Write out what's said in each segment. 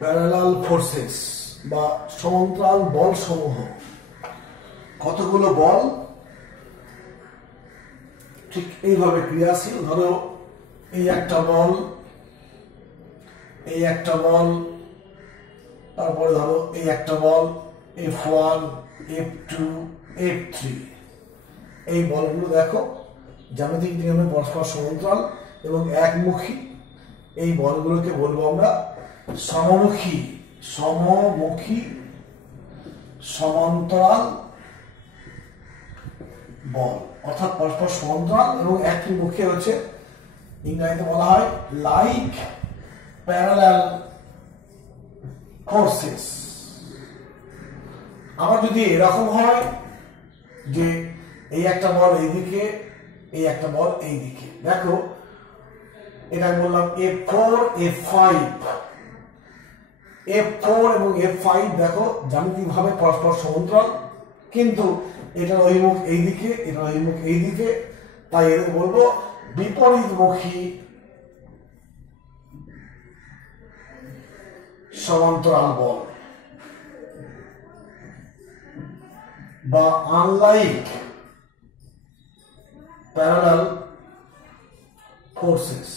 Parallel forces বা সমান্তরাল বল সমূহ। কতগুলো বল ঠিক এইভাবে ক্রিয়াশীল। ধরো এই একটা বল, এই একটা বল, তারপরে ধরো এই একটা বল F1, F2, F3। এই বলগুলো দেখো জ্যামিতিক নিয়মে পরস্পর সমান্তরাল এবং একমুখী। এই বলগুলোকে বলবো আমরা সমমুখী সমান্তরাল বল, অর্থাৎ পরস্পর সমান্তরাল এবং একমুখী হচ্ছে ইংরেজিতে বলা হয় লাইক প্যারালাল ফোর্সেস। আবার যদি এরকম হয় যে এই একটা বল এইদিকে, এই একটা বল এইদিকে, দেখো এটা বললাম F4, F5, F4 এবং F5 দেখো জ্যামিতিক ভাবে পরস্পর সমান্তরাল, কিন্তু এটার অভিমুখ এইদিকে, এটার অভিমুখ এইদিকে, তাই এদের বলবো বিপরীতমুখী সমান্তরাল বল বা আনলাইক প্যারালাল ফোর্সেস।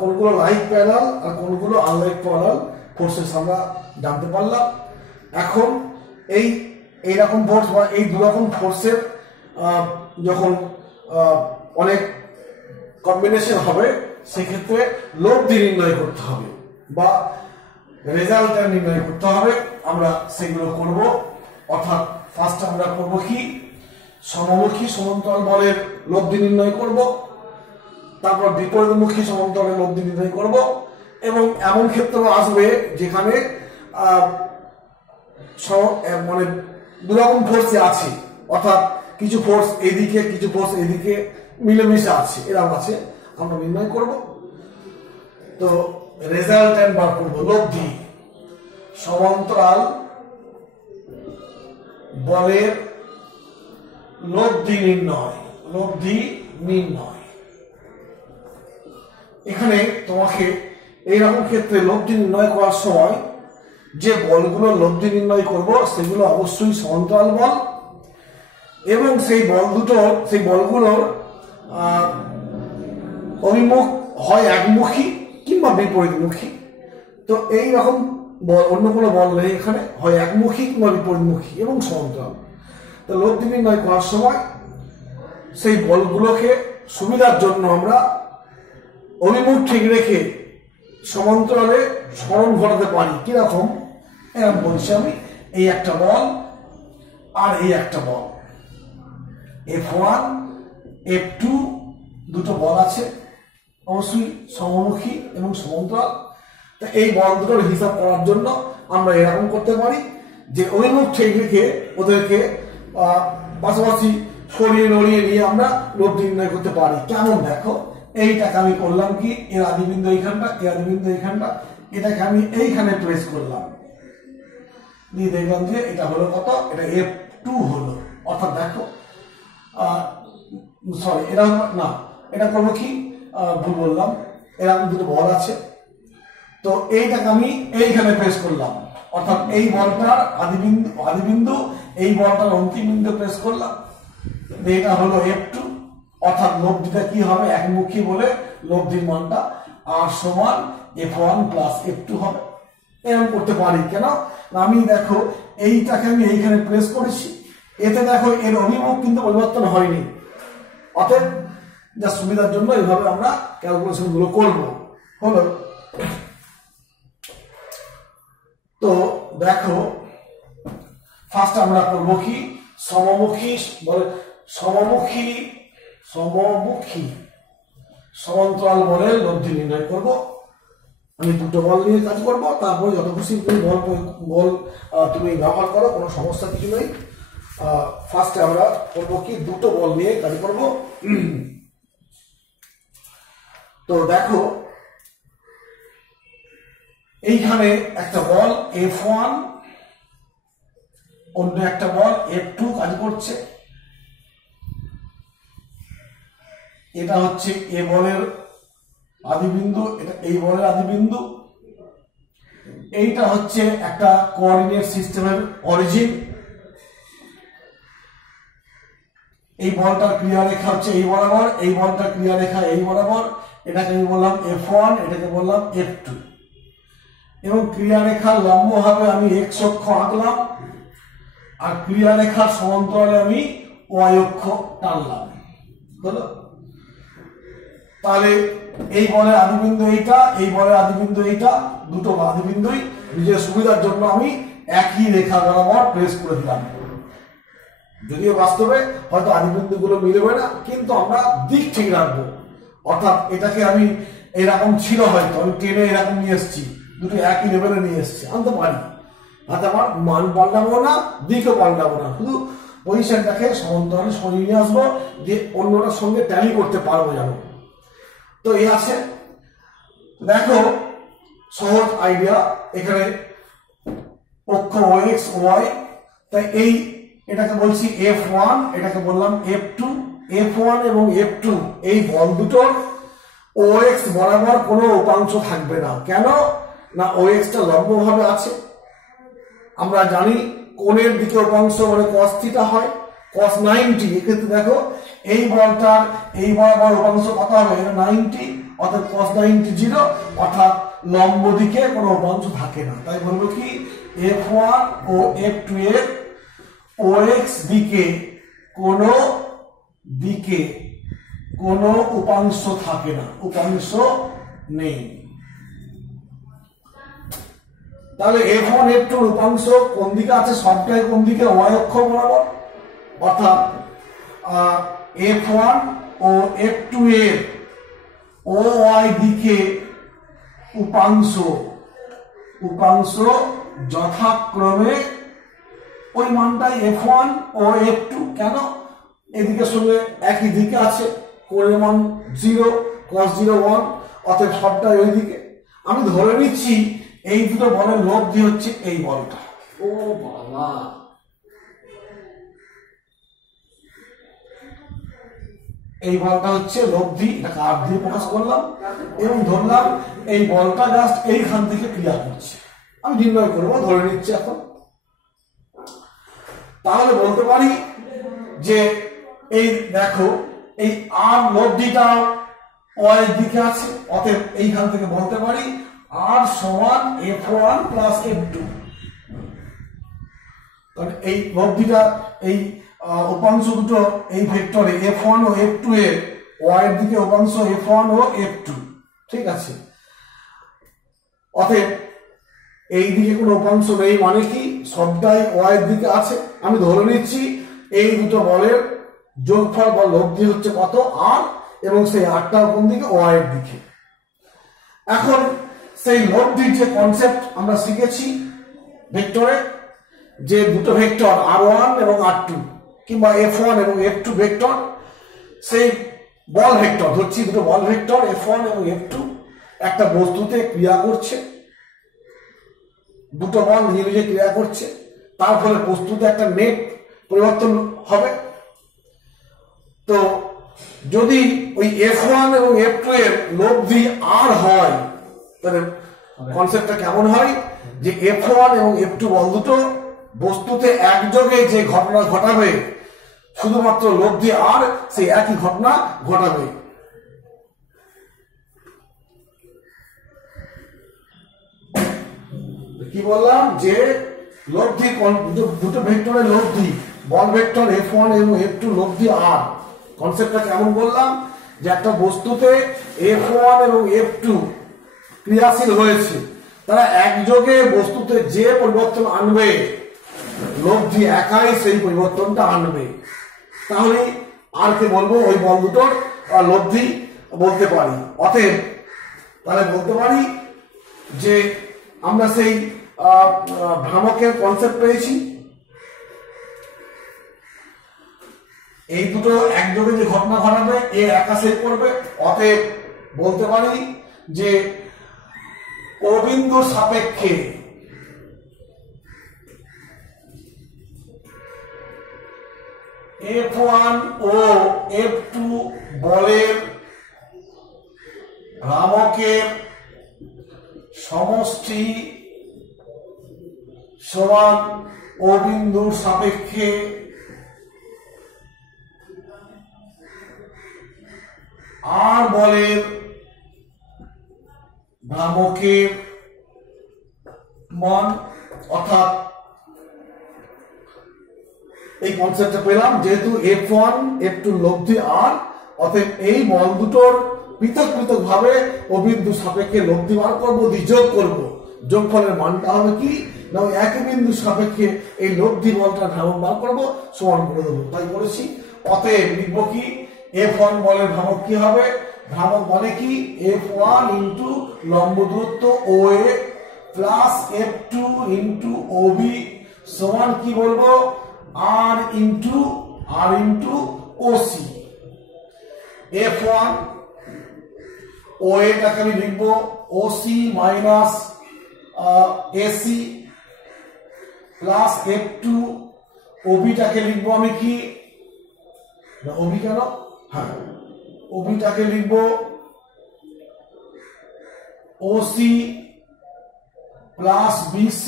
কোনগুলো লাইক প্যারালাল আর কোনগুলো আনলাইক প্যারালাল ফোর্সেস আমরা জানতে পারলাম। এখন এইরকম ফোর্স বা এই দুরকম ফোর্সের যখন অনেক কম্বিনেশন হবে সেক্ষেত্রে লব্ধি নির্ণয় করতে হবে বা রেজাল্টটা নির্ণয় করতে হবে। আমরা সেগুলো করব, অর্থাৎ ফার্স্ট আমরা করব কি সমমুখী সমান্তরাল বলের লব্ধি নির্ণয় করব, তারপর বিপরীতমুখী সমান্তরালের লব্ধি নির্ণয় করব এবং এমন ক্ষেত্রেও আসবে যেখানে মানে দুরকম ফোর্স আছে, অর্থাৎ কিছু ফোর্স এইদিকে কিছু ফোর্স এইদিকে মিলেমিশে আছে, এরকম আছে, আমরা নির্ণয় করব। তো রেজাল্টেন্ট বার করব লব্ধি, সমান্তরাল বলের লব্ধি নির্ণয়। এখানে তোমাকে এইরকম ক্ষেত্রে লব্ধি নির্ণয় করার সময় যে বলগুলো লব্ধি নির্ণয় করব সেগুলো অবশ্যই সমান্তরাল বল এবং সেই বলগুলোর অভিমুখ হয় একমুখী কিংবা বিপরীতমুখী। তো এইরকম বল অন্য কোনো বল নেই, এখানে হয় একমুখী কিংবা বিপরীতমুখী এবং সমান্তরাল। তো লব্ধি নির্ণয় করার সময় সেই বলগুলোকে সুবিধার জন্য আমরা অভিমুখ ঠিক রেখে সমান্তরালে সরণ ঘটাতে পারি। কিরকম? এরকম বলছি আমি, এই একটা বল আর এই একটা বল F1, F2 দুটো বল আছে, অবশ্যই সমমুখী এবং সমান্তরাল। তো এই বল দুটোর হিসাব করার জন্য আমরা এরকম করতে পারি যে অভিমুখ ঠিক রেখে ওদেরকে পাশাপাশি সরিয়ে নড়িয়ে নিয়ে আমরা লব্ধি নির্ণয় করতে পারি। কেমন? দেখো এইটাকে আমি করলাম কি, এর আদিবিন্দু এইখানটা, এর আদিবিন্দু এইখানটা, এটাকে আমি এইখানে প্লেস করলাম, দিয়ে দেখলাম যে এটা হলো কত, এটা F2 হলো। অর্থাৎ দেখো সরি এটা না, এটা করবো কি ভুল বললাম, এরকম দুটো বল আছে, তো এইটাকে আমি এইখানে প্রেস করলাম, অর্থাৎ এই বলটার আদিবিন্দু এই বলটার অন্তিম বিন্দু প্রেস করলাম, এটা হলো F2। অর্থাৎ লব্ধিটা কি হবে, একমুখী বলে লব্ধির মানটা R সমান F1 প্লাস F2 হবে। এরকম করতে পারি কেন, আমি দেখো এইটাকে আমি এইখানে প্রেস করেছি, এতে দেখো এর অভিমুখ কিন্তু পরিবর্তন হয়নি। অতএব যা সুবিধার জন্য এইভাবে আমরা ক্যালকুলেশন গুলো করবো। হলো, তো দেখো ফার্স্ট আমরা করবো কি সমমুখী সমান্তরাল বলের লব্ধি নির্ণয় করব। আমি দুটো বল নিয়ে কাজ করব, তারপরে যত খুশি তুমি বল তুমি ব্যবহার করো, কোনো সমস্যা কিছু নেই। ফার্স্টে আমরা করবো কি দুটো বল নিয়ে কাজ করব। তো দেখো এইখানে একটা বল F1, অন্য একটা বল F2 কাজ করছে। এটা হচ্ছে এ বলের আদিবিন্দু, এটা এই বলের আদিবিন্দু, এইটা হচ্ছে একটা কোঅর্ডিনেট সিস্টেমের অরিজিন। এই বলটার ক্রিয়ারেখা হচ্ছে এই বরাবর, এই বলটার ক্রিয়ারেখা এই বরাবর, এটাকে আমি বললাম F1, এটাকে বললাম F2, এবং ক্রিয়ারেখার লম্বভাবে আমি x অক্ষ আঁকলাম, আর ক্রিয়ারেখার সমান্তরালে আমি y অক্ষ টানলাম। হলো? তাহলে এই বলের আদিবিন্দু এইটা, এই বলের আদিবিন্দু এইটা, দুটো আদিবিন্দুই নিজের সুবিধার জন্য আমি একই রেখা বরাবর প্রেস করে দিলাম। যদিও বাস্তবে হয়তো আদিবিন্দুগুলো মিলবে না, কিন্তু আমরা দিক ঠিক রাখবো। অর্থাৎ এটাকে আমি এরকম ছিল, হয়তো আমি টেনে এরকম নিয়ে এসেছি, দুটো একই লেভেলে নিয়ে এসেছি, আনতে পারি। হাতে আমার মান পাল্টাবো না, দিকও পাল্টাবো না, শুধু পজিশনটাকে সমান্তরালে সরিয়ে নিয়ে আসবো, যে অন্যটার সঙ্গে ট্যালি করতে পারবো যেন। তো এই আছে, দেখো সহজ আইডিয়া। এখানে অক্ষ OX OY, তাই এই এটাকে বলছি F1, এটাকে বললাম F2। F1 এবং F2 এই বল দুটোর OX বরাবর কোনো উপাংশ থাকবে না। কেন না? OX টা লম্বভাবে আছে। আমরা জানি কোণের দিকে উপাংশ মানে cos θ হয়, cos 90। এক্ষেত্রে দেখো এই বলটার এই বরাবর উপাংশ কত হবে? এটা 90, অর্থাৎ cos 90 0, অর্থাৎ লম্ব দিকে কোনো উপাংশ থাকে না। তাই বলবো কি F1 ও F2 এর OX দিকে কোনো উপাংশ থাকে না, উপাংশ নেই। তাহলে F1 F2 এর উপাংশ কোন দিকে আছে? সবটাই কোন দিকে? y অক্ষ বরাবর। অর্থাৎ F1 ও F2 এর OY দিকে উপাংশ যথাক্রমে ওই মানটাই F1 ও F2। কেন? এদিকের সঙ্গে একই দিকে আছে, কোণের মান 0, cos 0 1, অতএব সবটাই ওই দিকে। আমি ধরে নিচ্ছি এই দুটো বলের লব্ধি হচ্ছে এই বলটা। ও বাবা, এই বলটা হচ্ছে লব্ধি, এটাকে আর দিয়ে প্রকাশ করলাম এবং ধরলাম এই বলটা জাস্ট এইখান থেকে ক্রিয়া করছে। আমি নির্ণয় করবো, ধরে নিচ্ছি এখন। তাহলে বলতে পারি যে এই দেখো এই আর লব্ধিটা y এর দিকে আছে, অতএব এইখান থেকে বলতে পারি r সমান F1 প্লাস F2। তাহলে এই লব্ধিটা এই উপাংশ দুটো এই ভেক্টরে F1 ও F2 এর y এর দিকে উপাংশ F1 ও F2, ঠিক আছে। অতএব এই দিকে কোনো উপাংশ নেই, মানে কি সবটাই y এর দিকে আছে। আমি ধরে নিচ্ছি এই দুটো বলের যোগফল বা লব্ধি হচ্ছে কত? r, এবং সেই rটা কোন দিকে? y এর দিকে। এখন সেই লব্ধির যে কনসেপ্ট আমরা শিখেছি ভেক্টরে, যে দুটো ভেক্টর r1 এবং r2 কিংবা F1 এবং F2 ভেক্টর, সেই বল ভেক্টর ধরছি, দুটো বল ভেক্টর F1 এবং F2 একটা বস্তুতে ক্রিয়া করছে, দুটো বল নিজে নিজে ক্রিয়া করছে, তার ফলে বস্তুতে একটা নেট পরিবর্তন হবে। তো যদি ওই F1 এবং F2 এর লব্ধি r হয়, তাহলে কনসেপ্টটা কেমন হয়? যে F1 এবং F2 বল দুটো বস্তুতে একযোগে যে ঘটনা ঘটাবে, শুধুমাত্র লব্ধি r সেই একই ঘটনা ঘটাবে। কি বললাম? যে লব্ধি দুটো ভেক্টরের লব্ধি, বল ভেক্টর F1 এবং F2 লব্ধি r। কনসেপ্টটা কেমন বললাম? যে একটা বস্তুতে F1 এবং F2 ক্রিয়াশীল হয়েছে, তারা একযোগে বস্তুতে যে পরিবর্তন আনবে, লব্ধি একাই সেই পরিবর্তনটা আনবে। তাহলে আর কে বলবো? ওই বল দুটোর লব্ধি বলতে পারি। অতএব তাহলে বলতে পারি যে আমরা সেই ভ্রামকের কনসেপ্ট পেয়েছি, এই দুটো একযোগে যে ঘটনা ঘটাবে এ একা সেট করবে। অতএব বলতে পারি যে ও বিন্দুর সাপেক্ষে F1 ও F2 বলের ভ্রামকের সমষ্টি সমান ও বিন্দুর সাপেক্ষে আর বলের ভ্রামকের মান, অর্থাৎ এই কনসেপ্টটা পেলাম, যেহেতু F1 F2 লব্ধি আর, অতএব এই বল দুটোর পৃথক পৃথক ভাবে অবিন্দু সাপেক্ষে লব্ধি বার করবো, যোগ করবো, যোগফলের মানটা হবে কি না একই বিন্দু সাপেক্ষে এই লব্ধি বলটা ভ্রামক বার করবো, সমান করে দেবো। তাই করেছি। অতএব লিখব কি F1 বলের ভ্রামক কি হবে, ভ্রামক মানে কি F1 ইন্টু লম্ব দূরত্ব OA plus F2 into OB সমান কি বলবো R into OC। F1 OA টাকে আমি লিখবো OC minus AC plus F2 OB টাকে লিখবো আমি কি না OB কেন, হ্যাঁ OB টাকে লিখবো OC প্লাস BC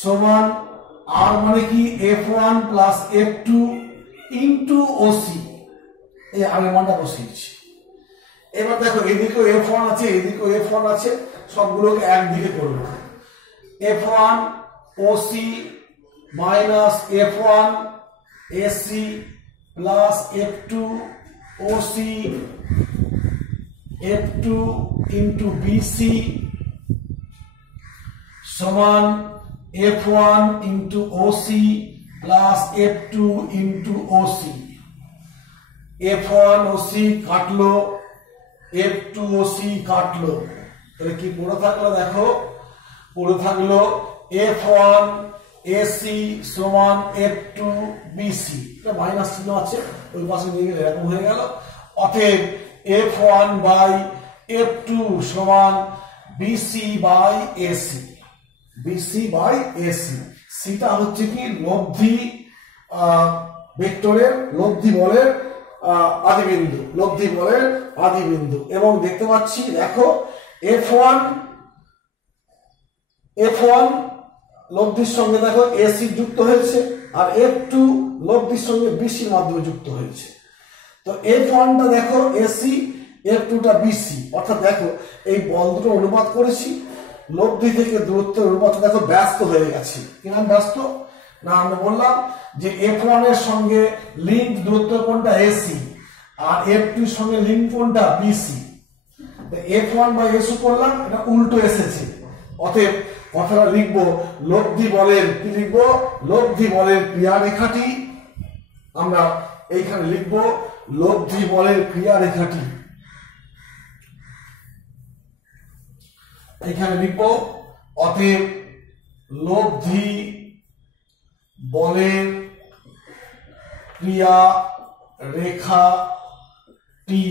সমান আর মানে কি F1 plus F2 into OC, এই আগের মানটা বসিয়েছি। এবার দেখো এদিকেও F1 আছে, এদিকেও F1 আছে, সবগুলোকে একদিকে করবো। F1 OC minus F1 AC plus F2 OC F2 into BC সমান F1 into OC plus F2 into OC। F1 OC কাটলো, F2 OC কাটলো, তাহলে কি পড়ে থাকলো দেখো, পড়ে থাকলো F1 AC সমান F2 BC, এটা মাইনাস চিহ্ন আছে ওই পাশে নিয়ে গেলে এরকম হয়ে গেল। অতএব F1 বাই F2 সমান BC by AC, BC by AC। Theta হচ্ছে কি লব্ধি ভেক্টরের লব্ধি বলের আদিবিন্দু, লব্ধি বলের আদিবিন্দু। এবং দেখতে পাচ্ছি দেখো F1 লব্ধির সঙ্গে দেখো AC যুক্ত হয়েছে, আর F2 লব্ধির সঙ্গে BC এর মাধ্যমে যুক্ত হয়েছে। তো F1 টা দেখো AC, F2 টা BC, অর্থাৎ দেখো এই বল দুটো অনুপাত করেছি, লব্ধি থেকে দূরত্বের অনুপাত দেখো ব্যস্ত হয়ে গেছে। কি নাম ব্যস্ত না, আমরা বললাম যে F1 এর সঙ্গে লিঙ্ক দূরত্ব কোনটা AC, আর F2 এর সঙ্গে লিঙ্ক কোনটা BC। F1 বাই AC করলাম, এটা উল্টো এসেছে। অতএব কথাটা লিখবো লব্ধি বলের কি লিখবো, লব্ধি বলের ক্রিয়া রেখাটি আমরা এইখানে লিখবো, লব্ধি বলের ক্রিয়া রেখাটি এখানে লিখবো। অতএব লব্ধি বলের ক্রিয়া রেখাটি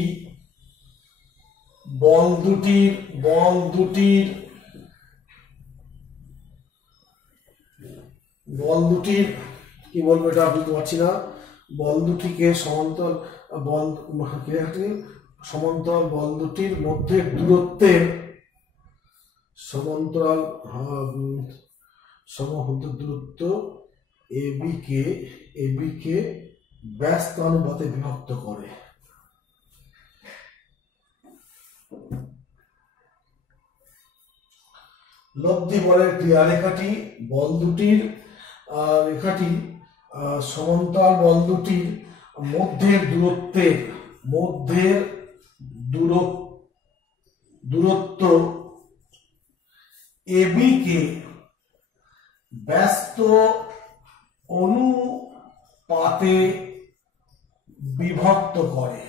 বল দুটির কি বলবো এটা বুঝতে পারছি না, বল দুটিকে সমান্তরাল বল দুটির মধ্যে দূরত্বের সমান্তরাল সমবাহু দূরত্ব AB কে ব্যস্ত অনুপাতে বিভক্ত করে। লব্ধি বলের ক্রিয়া রেখাটি বল দুটির সমান্তরাল বল দুটির মধ্যের দূরত্ব AB কে ব্যস্ত অনুপাতে বিভক্ত করে।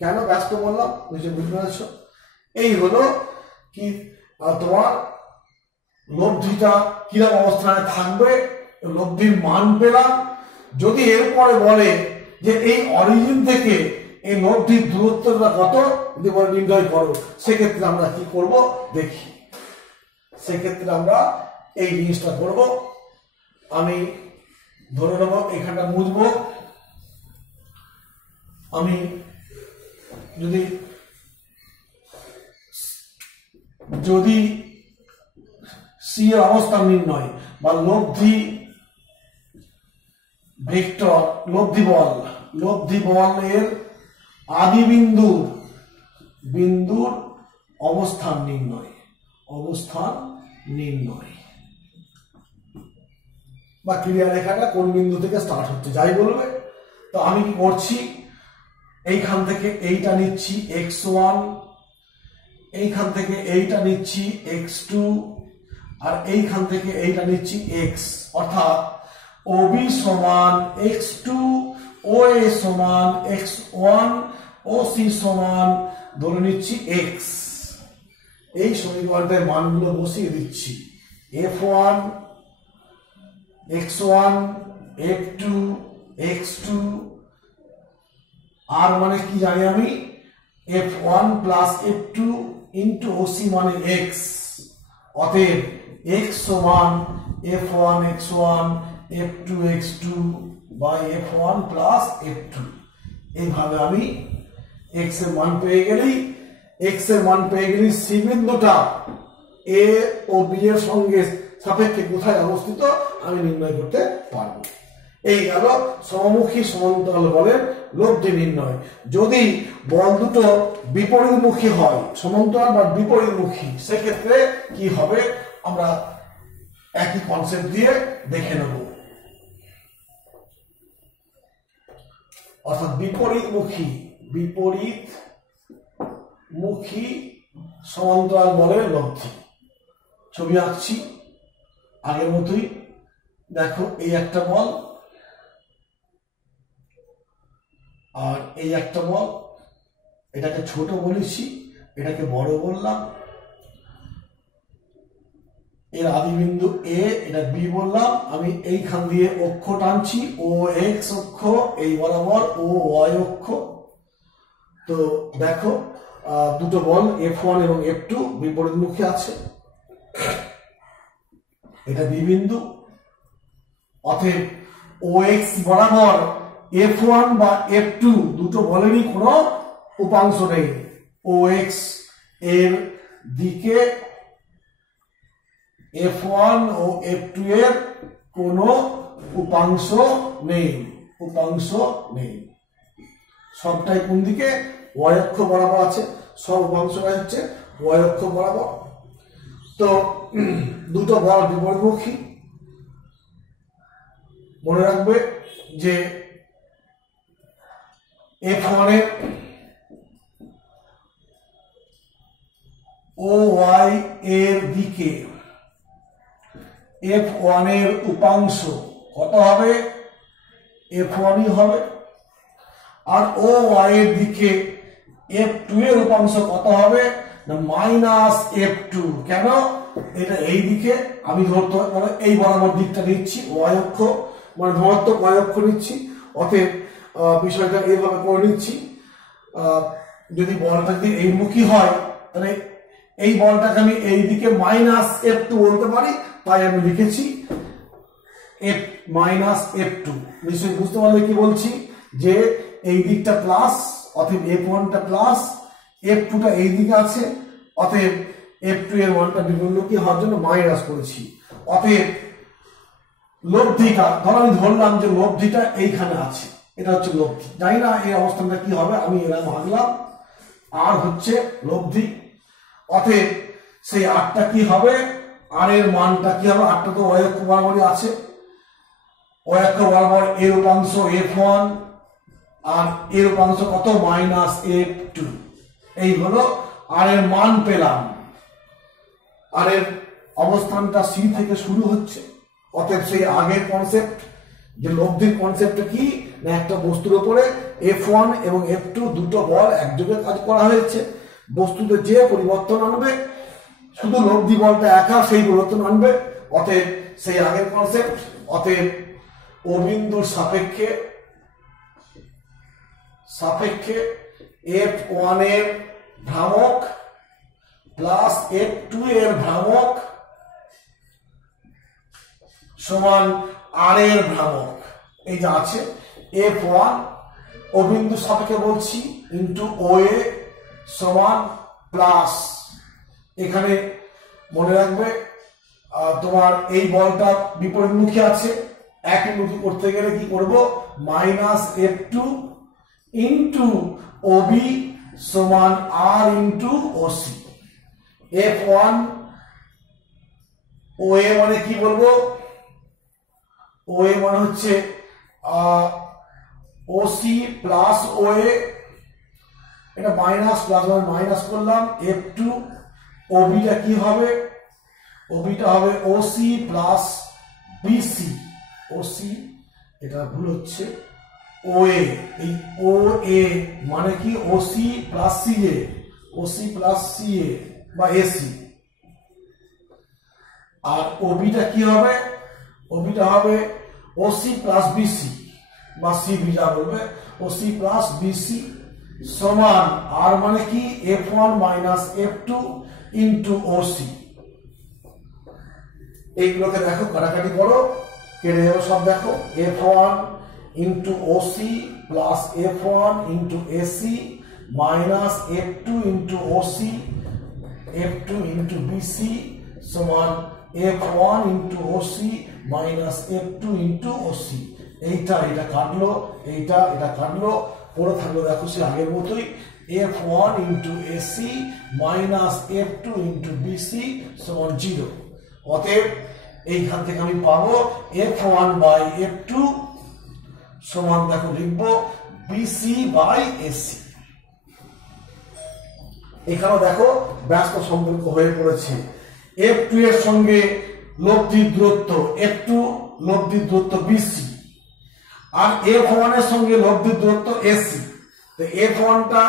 কেন ব্যস্ত বললাম বুঝতে পেরেছ? এই হলো কি তোমার লব্ধিটা কিরকম অবস্থানে থাকবে, লব্ধির মান পেলাম। যদি এরপরে বলে যে এই অরিজিন থেকে এই লব্ধির দূরত্বটা কত, যদি বলে নির্ণয় করো, সেক্ষেত্রে আমরা কি করব দেখি। সেক্ষেত্রে আমরা এই জিনিসটা করব। আমি ধরে নেব এখানটা মুছবো। আমি যদি যদি সি এর অবস্থান নির্ণয় বা লব্ধি ভেক্টর লব্ধি বল এর আদি বিন্দুর অবস্থান নির্ণয় বা ক্রিয়া রেখাটা কোন বিন্দু থেকে স্টার্ট হচ্ছে যাই বলবে। তো আমি কি করছি, এইখান থেকে এইটা নিচ্ছি x1, এইখান থেকে এইটা নিচ্ছি x2, আর এইখান থেকে এইটা নিচ্ছি x, অর্থাৎ OB সমান x2, OA সমান x1, OC সমান ধরে নিচ্ছি x। এই সমীকরণের মানগুলো বসিয়ে দিচ্ছি, f1 x1 f2 x2, আর মানে কি জানি আমি f1 plus f2 into OC মানে x, অতএব x সমান f1 x1 f2 x2 by f1 plus f2। এইভাবে আমি x এর মান পেয়ে গেলি সি বিন্দুটা a ও b এর সঙ্গে সাপেক্ষে কোথায় অবস্থিত আমি নির্ণয় করতে পারবো। এই গেল সমমুখী সমান্তরাল বলের লব্ধি নির্ণয়। যদি বল দুটো বিপরীতমুখী হয়, সমান্তরাল বা বিপরীতমুখী, সেক্ষেত্রে কি হবে আমরা একই কনসেপ্ট দিয়ে দেখে নেব। অর্থাৎ বিপরীতমুখী সমান্তরাল বলের লব্ধি। ছবি আঁকছি আগের মতোই। দেখো এই একটা বল আর এই একটা বল, এটাকে ছোট বলেছি, এটাকে বড় বললাম। এর আদি বিন্দু এ, এটা বি বললাম। আমি এইখান দিয়ে অক্ষ টানছি, ও এক্স অক্ষ এই বরাবর, ও ওয়াই অক্ষ। তো দেখো দুটো বল f1 এবং f2 বিপরীতমুখী আছে, এটা বি বিন্দু। অতএব OX বরাবর f1 বা f2 দুটো বলেরই কোনো উপাংশ নেই। OX এর দিকে f1 ও f2 এর কোনো উপাংশ নেই। সবটাই কোন দিকে? y অক্ষ বরাবর আছে, সব উপাংশটা হচ্ছে y অক্ষ বরাবর। তো দুটো বল বিপরীতমুখী। মনে রাখবে যে f1 এর OY এর দিকে f1 এর উপাংশ কত হবে? f1ই হবে। আর OY এর দিকে f2 এর উপাংশ কত হবে? না মাইনাস f2। কেন? এটা এই দিকে আমি ধরতে মানে এই বরাবর দিকটা নিচ্ছি, y অক্ষ মানে ধনাত্মক y অক্ষ নিচ্ছি। অতএব বিষয়টা এইভাবে করে নিচ্ছি। যদি বলটা যদি এইমুখী হয় তাহলে এই বলটাকে আমি এই দিকে মাইনাস f2 বলতে পারি, তাই আমি লিখেছি f মাইনাস f2। নিশ্চয়ই বুঝতে পারলে কি বলছি, যে এই দিকটা প্লাস, অতএব f1টা প্লাস, f2টা এই দিকে আছে, অতএব f2 এর মানটা বিপরীতমুখী হওয়ার জন্য মাইনাস করেছি। অতএব লব্ধিটা, ধরো আমি ধরলাম যে লব্ধিটা এইখানে আছে, এটা হচ্ছে লব্ধি। জানি না এই অবস্থানটা কি হবে, আমি এরকম ভাবলাম আর হচ্ছে লব্ধি। অতএব সেই আটটা কি হবে, আর এর মানটা কি হবে? আটটা তো y অক্ষ বরাবরই আছে, y অক্ষ বরাবর এর উপাংশ f1 আর এর উপাংশ কত? Minus f2। এই হলো আর এর মান পেলাম। আর এর অবস্থানটা সি থেকে শুরু হচ্ছে। অতএব সেই আগের কনসেপ্ট, যে লব্ধির কনসেপ্টটা কি না, একটা বস্তুর উপরে f1 এবং f2 দুটো বল একযোগে কাজ করা হয়েছে। বস্তুতে যে পরিবর্তন আনবে, শুধু লব্ধি বলটা একা সেই পরিবর্তন আনবে। অতএব সেই আগের কনসেপ্ট। অতএব ও বিন্দুর সাপেক্ষে f1 এর ভ্রামক প্লাস f2 এর ভ্রামক সমান r এর ভ্রামক। এই যে আছে F1 ও বিন্দু সাপেক্ষে বলছি ইন্টু OA সমান প্লাস, এখানে মনে রাখবে তোমার এই বলটা বিপরীতমুখী আছে, একমুখী করতে গেলে কি করব, মাইনাস F2 ইন্টু OB সমান R into OC। F1 OA মানে কি বলবো, OA মানে হচ্ছে OC প্লাস OA, এটা মাইনাস প্লাস মাইনাস করলাম, F2 OB টা কি হবে, OB টা হবে OC প্লাস BC, OC এটা ভুল হচ্ছে OA, এই OA মানে কি OC plus CA, OC plus CA বা AC, আর OB টা কি হবে, OB টা হবে OC প্লাস BC বা CB যা বলবে, OC প্লাস BC সমান আর মানে কি F1 minus F2 into OC। এইগুলোকে দেখো কাটাকাটি করো, কেটে যাবে সব, দেখো F1 into OC plus F1 into AC minus F2 into OC F2 into BC সমান F1 into OC minus F2 into OC। এইটা এটা কাটলো, এইটা এটা কাটলো, পড়ে থাকলো দেখো সে আগের মতোই F1 into AC minus F2 into BC সমান 0। অতএব এইখান থেকে আমি পাবো F1 বাই F2 সমান দেখো লিখবো BC বাই AC। এখানেও দেখো ব্যস্ত সম্পর্ক হয়ে পড়েছে, F2 এর সঙ্গে লব্ধির দূরত্ব F2 লব্ধির দূরত্ব BC, আর F1 এর সঙ্গে লব্ধির দূরত্ব AC। তো F1 টা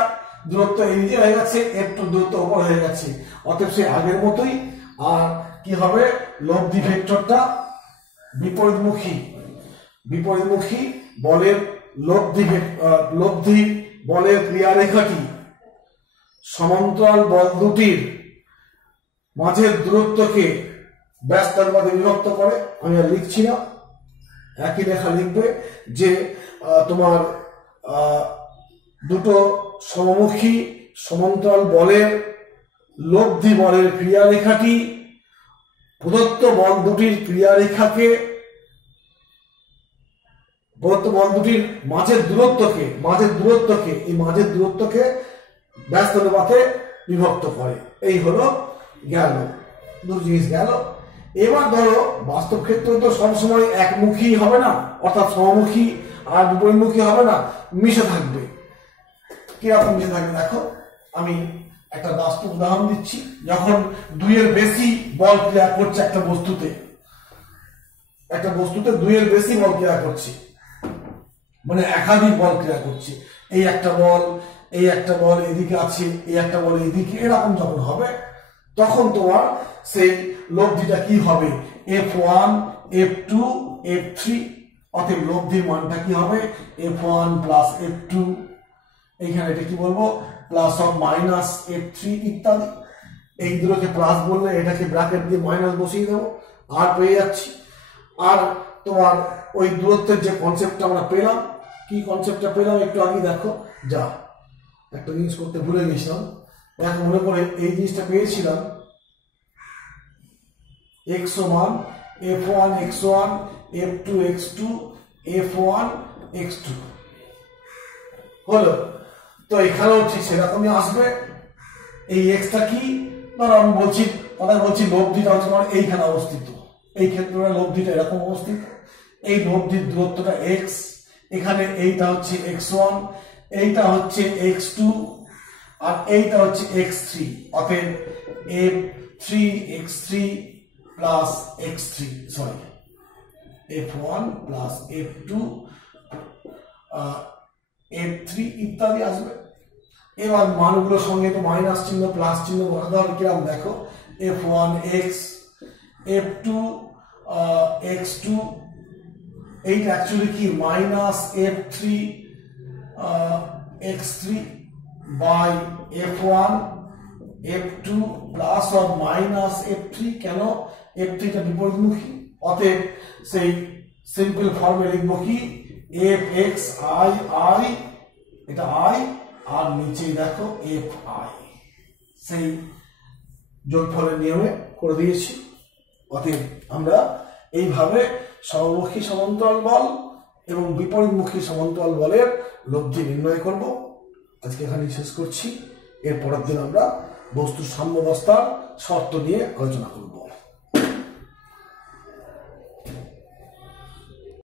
দূরত্ব নিচে হয়ে গেছে, F2 দূরত্ব উপর হয়ে গেছে, অতএব সে আগের মতোই। আর কি হবে, লব্ধি ভেক্টরটা বিপরীতমুখী, বিপরীতমুখী বলের লব্ধি বলের ক্রিয়ারেখাটি সমান্তরাল বল দুটির মাঝের দূরত্বকে ব্যস্তার মধ্যে বিভক্ত করে। আমি আর লিখছি না, একই লেখা লিখবে যে তোমার দুটো সমমুখী সমান্তরাল বলের লব্ধি বলের ক্রিয়ারেখাটি প্রদত্ত বল দুটির ক্রিয়ারেখাকে, প্রদত্ত বল দুটির মাঝের দূরত্বকে এই মাঝের দূরত্বকে ব্যস্ত অনুপাতে বিভক্ত করে। এই হলো গেল, দুটো জিনিস গেল। এবার ধরো বাস্তব ক্ষেত্রে তো সবসময় একমুখী হবে না, অর্থাৎ সমমুখী আর বিপরীতমুখী হবে না, মিশে থাকবে। কিরকম মিশে থাকবে দেখো, আমি একটা বাস্তব উদাহরণ দিচ্ছি। যখন দুইয়ের বেশি বল ক্রিয়া করছে একটা বস্তুতে দুইয়ের বেশি বল ক্রিয়া করছে, মানে একাধিক বল ক্রিয়া করছে, এই একটা বল এদিকে আছে, এই একটা বল এদিকে, এরকম যখন হবে তখন তোমার সেই লব্ধিটা কি হবে, F1 F2 F3। অতএব লব্ধির মানটা কি হবে, F1 প্লাস F2, এইখানে এটা কি বলবো প্লাস অফ মাইনাস F3 ইত্যাদি। এই দুটোকে প্লাস বললে এটাকে ব্র্যাকেট দিয়ে মাইনাস বসিয়ে দেবো, আর পেয়ে যাচ্ছি। আর তোমার ওই দূরত্বের যে কনসেপ্টটা আমরা পেলাম, কি কনসেপ্টটা পেলাম একটু আগে দেখো, যা একটা জিনিস করতে ভুলে গেছিলাম, দেখো মনে করে এই জিনিসটা পেয়েছিলাম x সমান F1 x1 F2 x2 F1 x2 হলো। তো এখানেও ঠিক সেরকমই আসবে। এই এক্সটা কি, ধরো আমি বলছি লব্ধিটা হচ্ছে মানে এইখানে অবস্থিত, এই ক্ষেত্রে লব্ধিটা এরকম অবস্থিত, এই লব্ধির দূরত্বটা x, এখানে এইটা হচ্ছে x1, এইটা হচ্ছে x2, আর এইটা হচ্ছে x3। অতএব F3 x3 plus x3 sorry F1 plus F2 F3 ইত্যাদি আসবে। এবার মানগুলোর সঙ্গে তো মাইনাস চিহ্ন প্লাস চিহ্ন বসাতে হবে। কিরকম দেখো, F1 x F2 x2, এইটা অ্যাকচুয়ালি কি minus F3 x3 by F1 F2 plus or minus F3। কেন, F3 টা বিপরীতমুখী, অতএব সেই সিম্পল ফর্মে লিখবো কি এফ এক্স আই আই, এটা আই, আর নিচে দেখো এফ আই, সেই যোগফলের নিয়মে করে দিয়েছি। অতএব আমরা এইভাবে সমমুখী সমান্তরাল বল এবং বিপরীতমুখী সমান্তরাল বলের লব্ধি নির্ণয় করব। আজকে এখানেই শেষ করছি। এর পরের দিন আমরা বস্তুর সাম্যাবস্থার শর্ত নিয়ে আলোচনা করব।